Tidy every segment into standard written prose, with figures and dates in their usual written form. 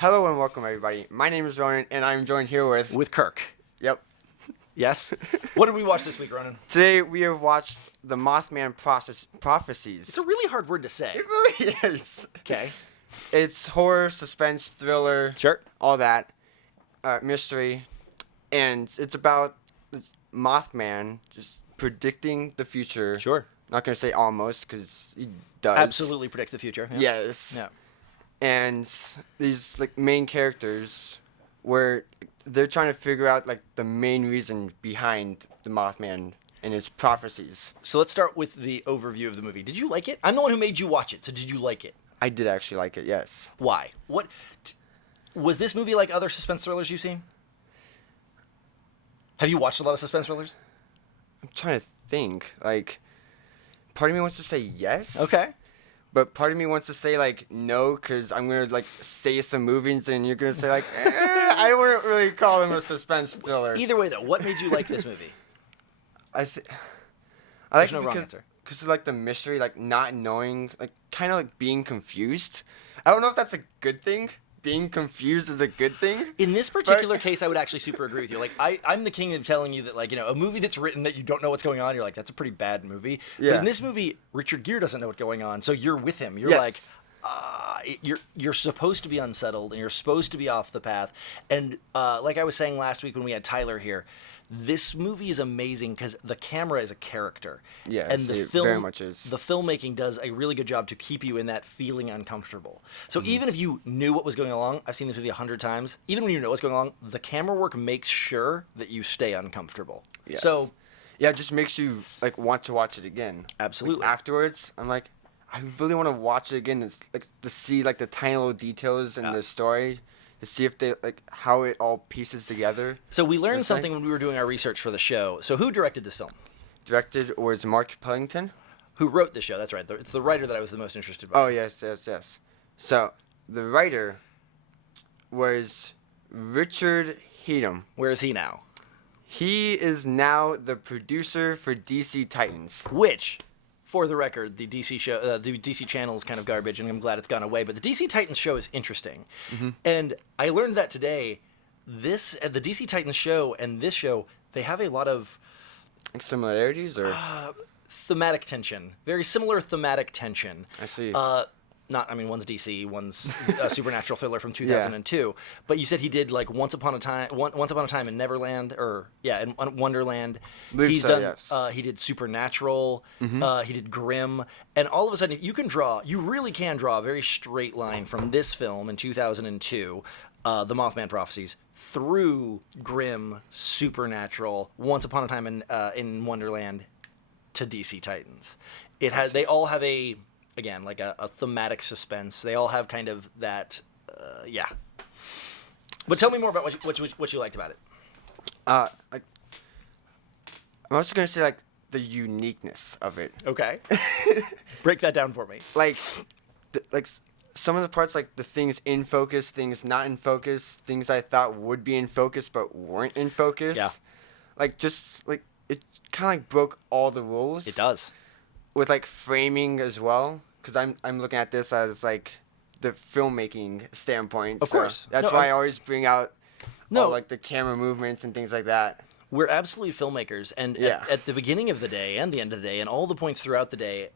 Hello and welcome, everybody. My name is Ronan, and I'm joined here with Kirk. Yep. Yes? What did we watch this week, Ronan? Today we have watched the Mothman prophecies. It's a really hard word to say. It really is. Okay. It's horror, suspense, thriller, Sure. all that, mystery, and it's about this Mothman just predicting the future. Sure. Not gonna say almost, because he does. Absolutely predict the future. Yeah. Yes. Yeah. And these main characters, where they're trying to figure out the main reason behind the Mothman and his prophecies. So let's start with the overview of the movie. Did you like it? I'm the one who made you watch it, so did you like it? I did actually like it, yes. Why? Was this movie like other suspense thrillers you've seen? Have you watched a lot of suspense thrillers? I'm trying to think. Part of me wants to say yes. Okay. But part of me wants to say no, because I'm gonna say some movies and you're gonna say I wouldn't really call them a suspense thriller. Either way, though, what made you like this movie? I like There's it no wrong because answer. of the mystery, not knowing, kind of being confused. I don't know if that's a good thing. Being confused is a good thing. In this particular case, I would actually super agree with you. I'm the king of telling you that, a movie that's written that you don't know what's going on, you're like, that's a pretty bad movie. Yeah. But in this movie, Richard Gere doesn't know what's going on, so you're with him. You're Yes. you're supposed to be unsettled, and you're supposed to be off the path. And like I was saying last week when we had Tyler here, this movie is amazing because the camera is a character. Yes, and the it film, very much is. The filmmaking does a really good job to keep you in that feeling uncomfortable. So even if you knew what was going along, I've seen this movie 100 times, even when you know what's going on, the camera work makes sure that you stay uncomfortable. Yes. So yeah, it just makes you want to watch it again. Absolutely. Afterwards, I'm I really want to watch it again. It's to see the tiny little details in the story, to see if they how it all pieces together. So we learned something when we were doing our research for the show. So who directed this film? Directed was Mark Pellington. Who wrote the show? That's right. It's the writer that I was the most interested in. Oh yes. So the writer was Richard Gere. Where is he now? He is now the producer for DC Titans. Which, for the record, the DC show, the DC channel is kind of garbage, and I'm glad it's gone away. But the DC Titans show is interesting, and I learned that today. The DC Titans show and this show, they have a lot of Similarities or thematic tension, very similar thematic tension. I see. One's DC, one's a supernatural thriller from 2002. But you said he did Once Upon a Time in Neverland, in Wonderland. Believe so, yes. He did Supernatural. He did Grimm, and all of a sudden you really can draw a very straight line from this film in 2002, The Mothman Prophecies, through Grimm, Supernatural, Once Upon a Time in Wonderland, to DC Titans. They all have a thematic suspense. They all have kind of that, But tell me more about what you liked about it. I'm also gonna say the uniqueness of it. Okay. Break that down for me. Some of the parts, the things in focus, things not in focus, things I thought would be in focus but weren't in focus. Yeah. It kind of broke all the rules. It does. With framing as well, because I'm looking at this as the filmmaking standpoint. Of course. That's No, why I always bring out No. all the camera movements and things like that. We're absolutely filmmakers, and at the beginning of the day and the end of the day and all the points throughout the day,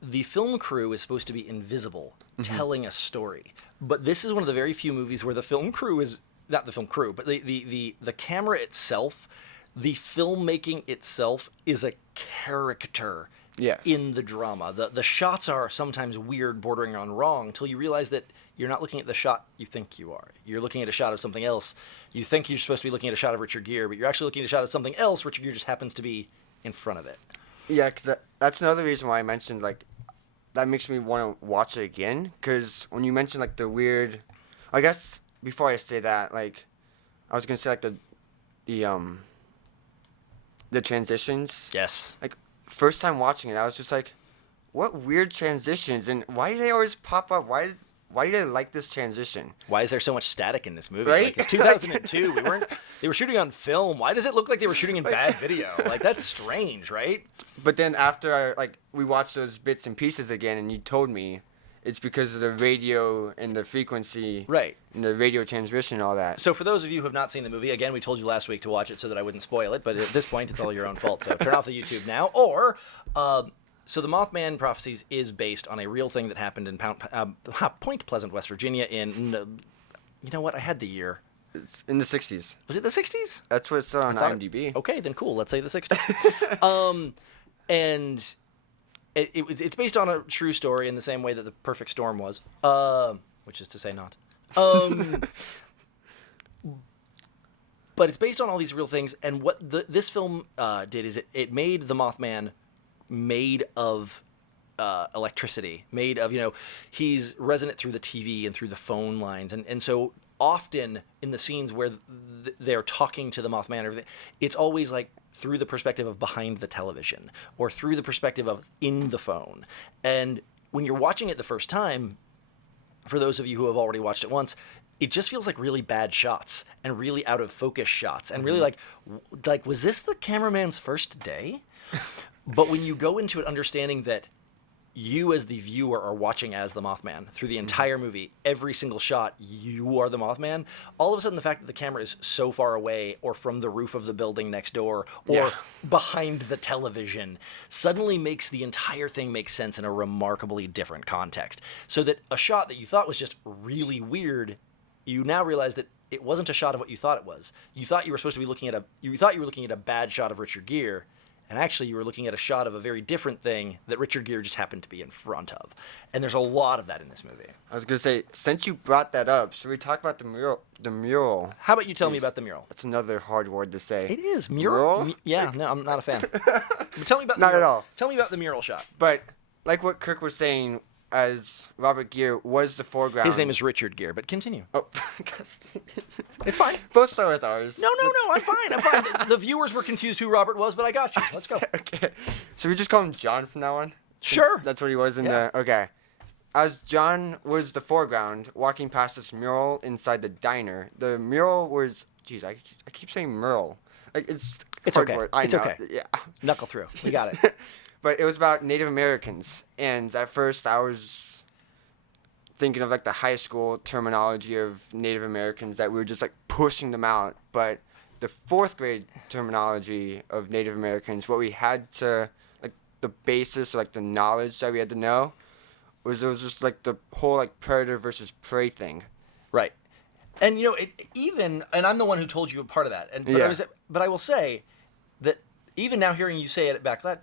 the film crew is supposed to be invisible, telling a story. But this is one of the very few movies where the film crew is not the film crew, but the camera itself, the filmmaking itself is a character. Yes. In the drama. The shots are sometimes weird, bordering on wrong, till you realize that you're not looking at the shot you think you are. You're looking at a shot of something else. You think you're supposed to be looking at a shot of Richard Gere, but you're actually looking at a shot of something else. Richard Gere just happens to be in front of it. Yeah, because that's another reason why I mentioned, that makes me want to watch it again, because when you mentioned, the weird... I guess, before I say that, I was going to say, the transitions. Yes. First time watching it, I was just what weird transitions, and why do they always pop up? Why do they like this transition? Why is there so much static in this movie? Right? It's 2002. They were shooting on film. Why does it look like they were shooting in bad video? That's strange, right? But then after we watched those bits and pieces again, and you told me, it's because of the radio and the frequency, Right. and the radio transmission and all that. So for those of you who have not seen the movie, again, we told you last week to watch it so that I wouldn't spoil it, but at this point, it's all your own fault. So turn off the YouTube now. Or, so the Mothman Prophecies is based on a real thing that happened in Point Pleasant, West Virginia in, you know what, I had the year. It's in the 60s. Was it the 60s? That's what it said on IMDb. Okay, then cool. Let's say the 60s. And it's based on a true story in the same way that The Perfect Storm was, which is to say not. But it's based on all these real things, and what this film did is it made the Mothman made of electricity, made of, he's resonant through the TV and through the phone lines, and so often in the scenes where they're talking to the Mothman, it's always like through the perspective of behind the television or through the perspective of in the phone. And when you're watching it the first time, for those of you who have already watched it once, it just feels like really bad shots and really out of focus shots and really like was this the cameraman's first day? But when you go into it understanding that you as the viewer are watching as the Mothman through the entire movie, every single shot, you are the Mothman. All of a sudden, the fact that the camera is so far away or from the roof of the building next door or behind the television suddenly makes the entire thing make sense in a remarkably different context. So that a shot that you thought was just really weird, you now realize that it wasn't a shot of what you thought it was. You thought you were supposed to be looking at a bad shot of Richard Gere, and actually you were looking at a shot of a very different thing that Richard Gere just happened to be in front of. And there's a lot of that in this movie. I was going to say, since you brought that up, should we talk about the mural? How about you tell me about the mural? That's another hard word to say. It is. Mural? Yeah, no, I'm not a fan. But tell me about the Not mural. at all. Tell me about the mural shot. But like what Kirk was saying, as Robert Gere was the foreground. His name is Richard Gere, but continue. Oh, gosh. It's fine. Both start with ours. No, I'm fine. The viewers were confused who Robert was, but I got you. Let's go. Okay. Should we just call him John from now on? Sure. That's what he was in the... Okay. As John was the foreground, walking past this mural inside the diner, the mural was... Jeez, I keep saying mural. Like, it's hard okay. word. I It's know. okay. Yeah. Knuckle through. We got it. But it was about Native Americans, and at first I was thinking of like the high school terminology of Native Americans, that we were just like pushing them out. But the fourth grade terminology of Native Americans, what we had to, like the basis or like the knowledge that we had to know, it was just like the whole like predator versus prey thing. Right. And and I'm the one who told you a part of that. But I will say that even now hearing you say it back then,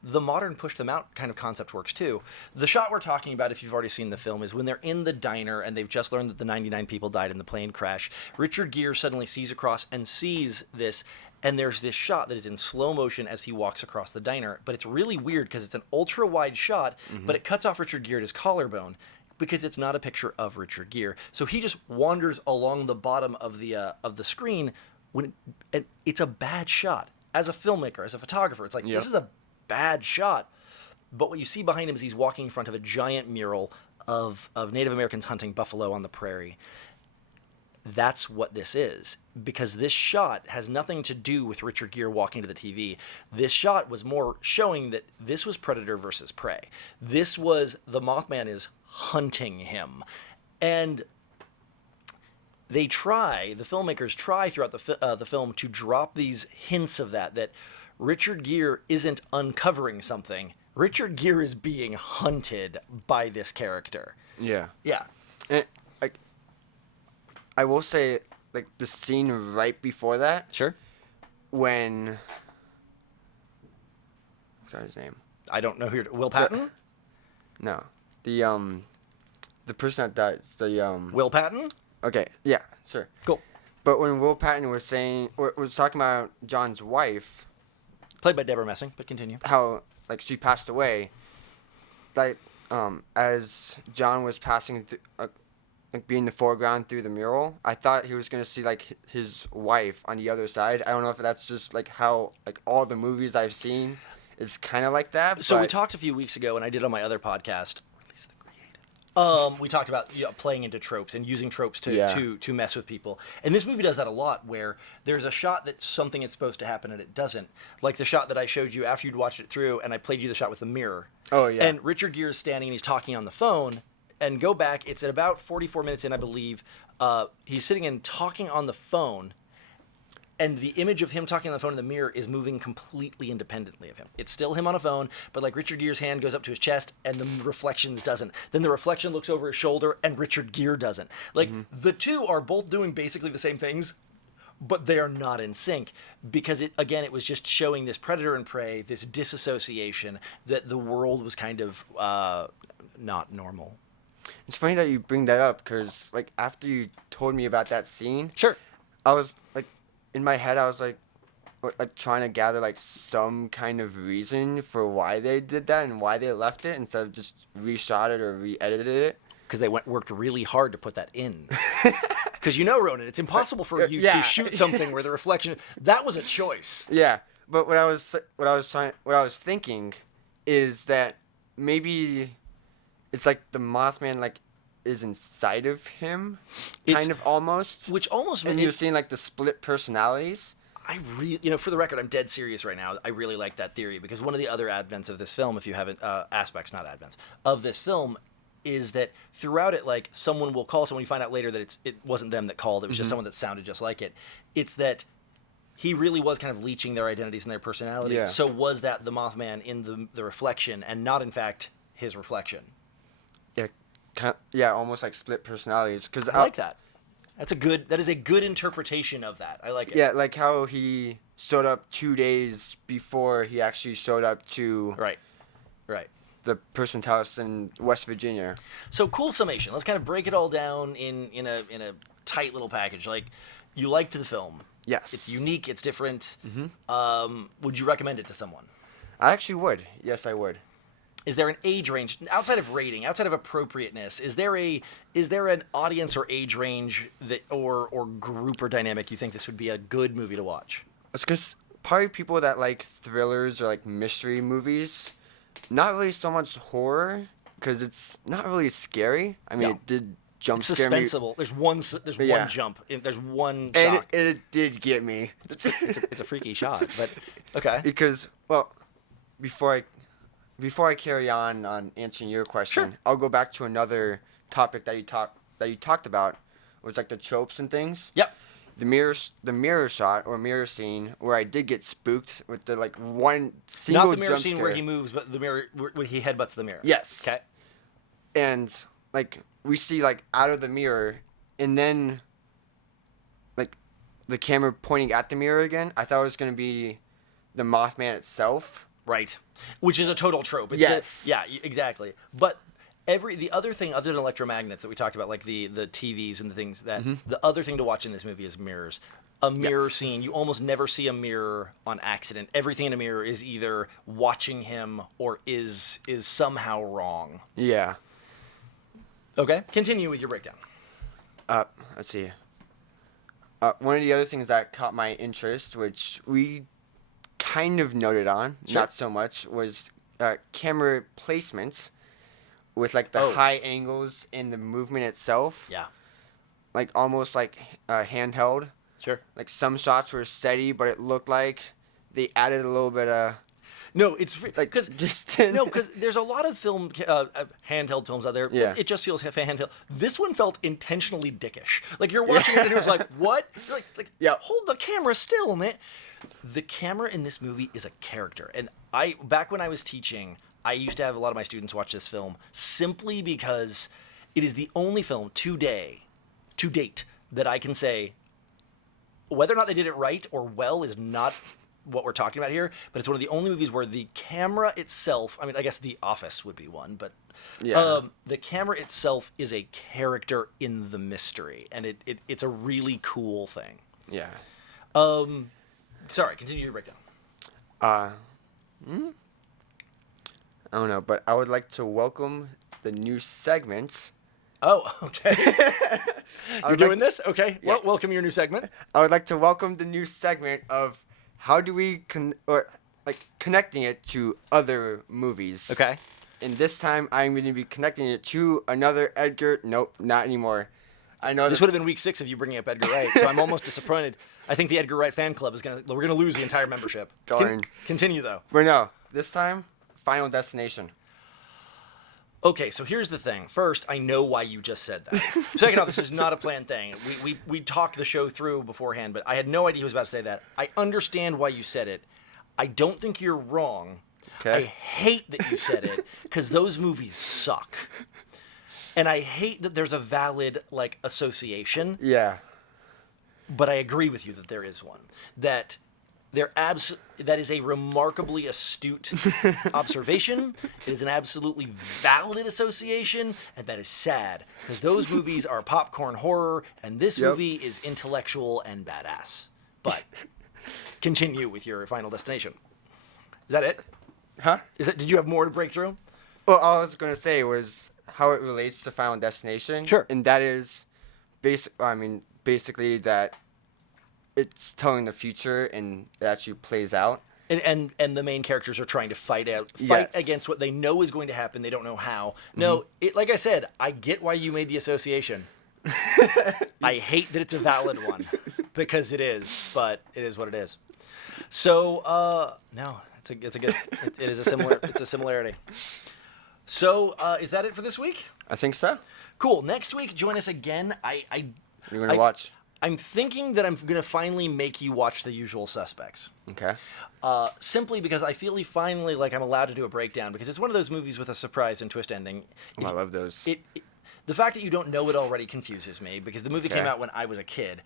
the modern push them out kind of concept works too. The shot we're talking about, if you've already seen the film, is when they're in the diner and they've just learned that the 99 people died in the plane crash. Richard Gere suddenly sees across and sees this, and there's this shot that is in slow motion as he walks across the diner. But it's really weird because it's an ultra wide shot, but it cuts off Richard Gere at his collarbone because it's not a picture of Richard Gere. So he just wanders along the bottom of the screen and it's a bad shot. As a filmmaker, as a photographer, it's like, this is a bad shot. But what you see behind him is he's walking in front of a giant mural of Native Americans hunting buffalo on the prairie. That's what this is, because this shot has nothing to do with Richard Gere walking to the TV. This shot was more showing that this was predator versus prey. This was the Mothman is hunting him. And the filmmakers try throughout the film to drop these hints of that Richard Gere isn't uncovering something. Richard Gere is being hunted by this character. Yeah. Yeah. And I will say, like, the scene right before that. Sure. When... I forgot his name. I don't know who Will Patton? No. The person that dies. Will Patton? Okay, yeah, sure. Cool. But when Will Patton was talking about John's wife... Played by Deborah Messing, but continue. How, like, she passed away. Like, as John was passing like being the foreground through the mural, I thought he was going to see like his wife on the other side. I don't know if that's just like how like all the movies I've seen is kind of like that. So we talked a few weeks ago, and I did on my other podcast. Release the Creative. We talked about playing into tropes and using tropes to mess with people. And this movie does that a lot, where there's a shot that something is supposed to happen and it doesn't. Like the shot that I showed you after you'd watched it through, and I played you the shot with the mirror. Oh yeah. And Richard Gere is standing and he's talking on the phone. and go back. It's at about 44 minutes in, I believe. He's sitting and talking on the phone, and the image of him talking on the phone in the mirror is moving completely independently of him. It's still him on a phone, but like Richard Gere's hand goes up to his chest, and the reflections doesn't. Then the reflection looks over his shoulder, and Richard Gere doesn't. Like, the two are both doing basically the same things, but they are not in sync, because it was just showing this predator and prey, this disassociation, that the world was kind of not normal. It's funny that you bring that up, because like after you told me about that scene, Sure. I was like, in my head, I was like trying to gather like some kind of reason for why they did that and why they left it instead of just reshot it or re-edited it. Because they worked really hard to put that in. Because Ronan, it's impossible for you Yeah. to shoot something where the reflection. That was a choice. Yeah, but what I was thinking is that maybe it's like the Mothman like is inside of him, kind of almost. Which almost and you're seeing like the split personalities. I really, for the record, I'm dead serious right now. I really like that theory, because one of the other advents of this film, if you haven't, aspects, not advents, of this film, is that throughout it, like, someone will call someone, you find out later that it wasn't them that called, it was just someone that sounded just like it. It's that he really was kind of leeching their identities and their personality. Yeah. So was that the Mothman in the reflection, and not, in fact, his reflection? Yeah, almost like split personalities. Cause I like that. That is a good interpretation of that. I like it. Yeah, like how he showed up 2 days before he actually showed up to Right. the person's house in West Virginia. So, cool summation. Let's kind of break it all down in a tight little package. Like, you liked the film. Yes. It's unique. It's different. Would you recommend it to someone? I actually would. Yes, I would. Is there an age range outside of rating, outside of appropriateness? Is there an audience or age range that or group or dynamic you think this would be a good movie to watch? It's because probably people that like thrillers or like mystery movies, not really so much horror, because it's not really scary. I mean, No. it did jump It's scare me. suspenseful. There's one Yeah. jump. There's one And shock. it did get me. It's a freaky shot, but okay. Because, well, before I carry on answering your question, Sure. I'll go back to another topic that you talked about, was like the tropes and things. Yep. The mirror shot or mirror scene where I did get spooked with the like one single Not the mirror jump scene scare. where he moves, but the mirror where he headbutts the mirror. Yes. Okay. And like we see like out of the mirror, and then like the camera pointing at the mirror again. I thought it was gonna be the Mothman itself. Right. Which is a total trope. It's Yes. exactly. But the other thing other than electromagnets that we talked about, like the TVs and the things that the other thing to watch in this movie is mirrors. A mirror Yes. scene, you almost never see a mirror on accident. Everything in a mirror is either watching him or is somehow wrong. Yeah. Okay. Continue with your breakdown. Let's see. One of the other things that caught my interest, which we kind of noted on, Sure. not so much, was camera placement with like the Oh. high angles in the movement itself. Yeah. Like almost like handheld. Sure. Like some shots were steady, but it looked like they added a little bit of No, it's like because distant. no, because there's a lot of handheld films out there. Yeah. It just feels handheld. This one felt intentionally dickish. Like you're watching it and it was like, what? You're like, it's like, Yeah. hold the camera still, man. The camera in this movie is a character, and back when I was teaching, I used to have a lot of my students watch this film simply because it is the only film to date that I can say whether or not they did it right or well is not what we're talking about here, but it's one of the only movies where the camera itself, I mean, I guess The Office would be one, but Yeah. the camera itself is a character in the mystery, and it's a really cool thing. Yeah. Sorry, continue your breakdown. I don't know, but I would like to welcome the new segment. Oh, okay. You're would doing like- this? Okay. Well, Yes. welcome your new segment. I would like to welcome the new segment of how do we connecting it to other movies. Okay. And this time I'm going to be connecting it to another Edgar. Nope, not anymore. I know This would have been week 6 of you bringing up Edgar Wright, so I'm almost disappointed. I think the Edgar Wright fan club we're gonna lose the entire membership. Darn. Continue though. But no, this time, Final Destination. Okay, so here's the thing. First, I know why you just said that. Second off, this is not a planned thing. We talked the show through beforehand, but I had no idea he was about to say that. I understand why you said it. I don't think you're wrong. Okay. I hate that you said it because those movies suck. And I hate that there's a valid, like, association. Yeah. But I agree with you that there is one. That is a remarkably astute observation. It is an absolutely valid association, and that is sad because those movies are popcorn horror, and this movie is intellectual and badass. But continue with your Final Destination. Is that it? Huh? Did you have more to break through? Well, all I was gonna say was how it relates to Final Destination. Sure. And that is basically that it's telling the future and it actually plays out. And the main characters are trying to fight Yes. against what they know is going to happen. They don't know how. No, like I said, I get why you made the association. I hate that it's a valid one because it is, but it is what it is. So no, it's a similarity. So is that it for this week? I think so. Cool. Next week, join us again. You're gonna watch. I'm thinking that I'm going to finally make you watch The Usual Suspects. Okay. Simply because I feel finally like I'm allowed to do a breakdown because it's one of those movies with a surprise and twist ending. Oh, I love those. The fact that you don't know it already confuses me because the movie came out when I was a kid.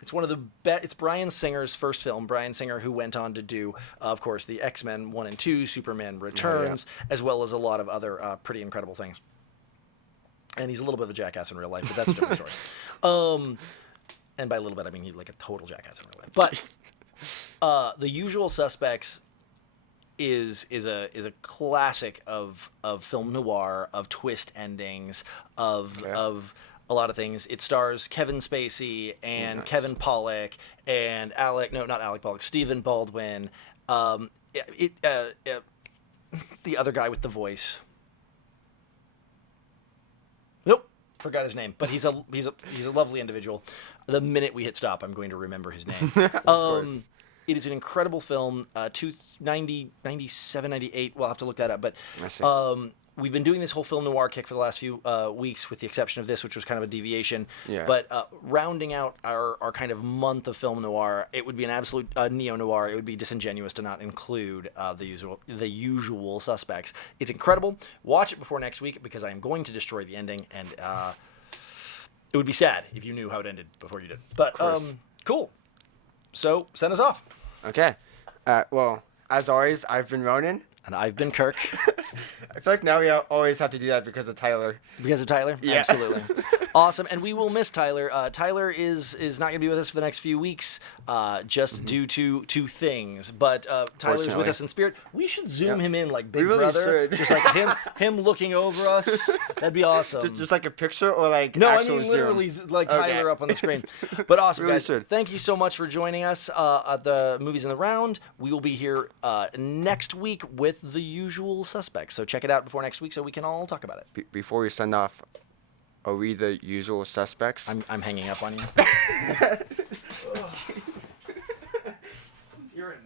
It's one of the it's Bryan Singer's first film. Bryan Singer, who went on to do, of course, the X-Men 1 and 2, Superman Returns, as well as a lot of other pretty incredible things. And he's a little bit of a jackass in real life, but that's a different story. And by a little bit, I mean he's like a total jackass in real life. But The Usual Suspects is a classic of film noir, of twist endings, of a lot of things. It stars Kevin Spacey and Kevin Pollak and Stephen Baldwin. The other guy with the voice. Nope, forgot his name. But he's a lovely individual. The minute we hit stop, I'm going to remember his name. Of course. It is an incredible film. 97, 98. We'll have to look that up. But I see. We've been doing this whole film noir kick for the last few weeks, with the exception of this, which was kind of a deviation. Yeah. But rounding out our kind of month of film noir, it would be an absolute neo-noir. It would be disingenuous to not include the usual suspects. It's incredible. Watch it before next week because I am going to destroy the ending, and it would be sad if you knew how it ended before you did. But cool. So send us off. Okay. Well, as always, I've been Ronan. And I've been Kirk. I feel like now we always have to do that because of Tyler. Because of Tyler? Yeah. Absolutely. Awesome. And we will miss Tyler. Tyler is not going to be with us for the next few weeks just due to things. But Tyler's with us in spirit. We should zoom him in like Big We really Brother. should. Just like him looking over us. That'd be awesome. Just like a picture or like No, I actual mean literally Zoom? like Tyler Okay. up on the screen. But awesome, Really guys. should. Thank you so much for joining us at the Movies in the Round. We will be here next week with The Usual Suspects. So check it out before next week so we can all talk about it. Before we send off, are we the usual suspects? I'm hanging up on you.